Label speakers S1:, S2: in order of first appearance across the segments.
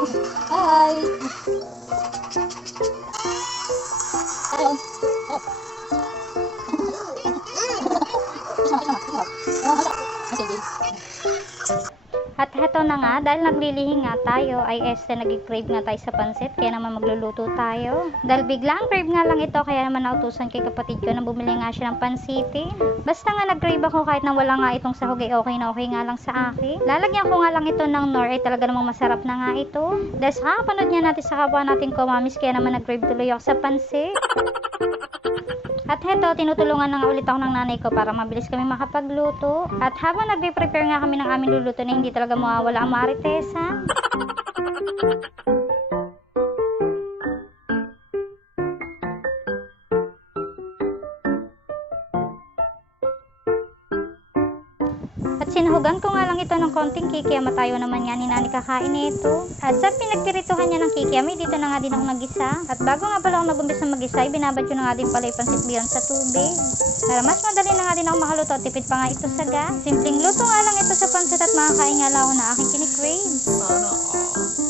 S1: Bye! Heto na nga, dahil naglilihi nga tayo, ay este nag-crave nga tayo sa pansit, kaya naman magluluto tayo. Dahil biglang crave nga lang ito, kaya naman nautusan kay kapatid ko na bumili nga siya ng pansiti. Basta nga nag-crave ako kahit na wala nga itong sahog, ay okay na okay nga lang sa akin. Lalagyan ko nga lang ito ng nor, ay talaga namang masarap na nga ito. Dahil sa kakapanood nga natin sa kapwa natin ko, mamis, kaya naman nag-crave tuloy ako sa pansit. At heto, tinutulungan na nga ulit ako ng nanay ko para mabilis kami makapagluto. At habang nagbe-prepare nga kami ng aming luluto na hindi talaga mawawala ang maritesa. At sinuhugan ko nga lang ito ng konting kikiyama tayo naman yan ni nani kakain nito. At sa pinagpirituhan niya ng kikiyama, dito na nga din ako nagisa. At bago nga pala ako nagumpis na magisa, ay binabad ko na nga din pala yung pansit beyond sa tubig. Para mas madali na nga din ako makaluto at tipid pa nga ito sa gas. Simpleng luto nga lang ito sa pansit at makakain nga lang ako na aking kinikrave.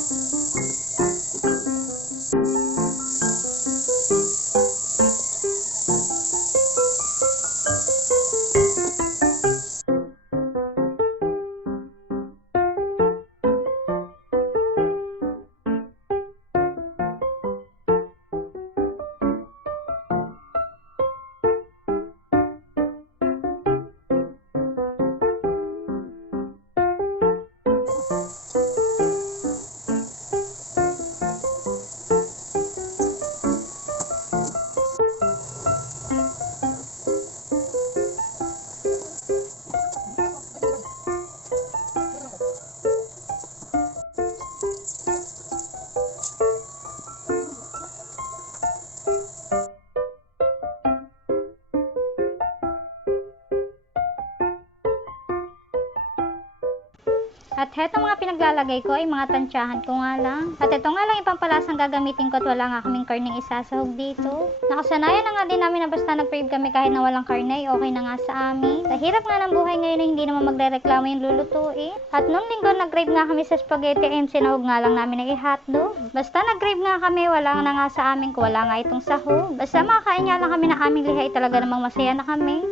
S1: At heto mga pinaglalagay ko ay mga tansyahan ko nga lang. At ito nga lang ipampalasang gagamitin ko at wala nga kaming karneng isasahog dito. Nakasanayan na nga din namin na basta nag-crave kami kahit na walang karne ay okay na nga sa amin. Sa hirap nga ng buhay ngayon na hindi naman magre-reklamo yung lulutuin. At nung linggo nag-crave nga kami sa spaghetti ay sinahog nga lang namin ay hotdog. Basta nag-crave nga kami wala na nga sa amin ko wala nga itong sahog. Basta makakain nga lang kami na aming liha ay talaga namang masaya na kami.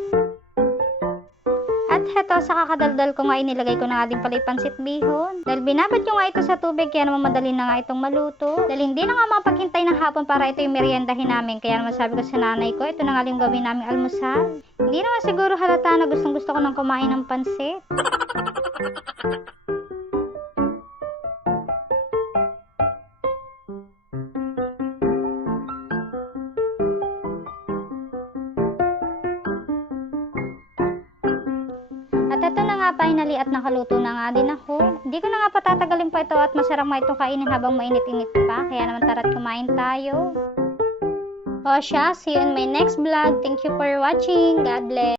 S1: At heto, sa kakadaldal ko nga inilagay ko na nga din pala pansit bihon. Dahil binabad ko nga ito sa tubig, kaya naman madali na nga itong maluto. Dahil hindi na nga mapaghintay ng hapon para ito yung meriendahin namin. Kaya naman sabi ko sa nanay ko, ito na nga yung gawin namin almusal. Hindi naman siguro halata na gustong gusto ko nang kumain ng pansit. Nga finally at nakaluto na nga din ako. Hindi ko na nga patatagalin pa ito at masarap nga ito kainin habang mainit-init pa. Kaya naman tara't kumain tayo. O see you in my next vlog. Thank you for watching. God bless.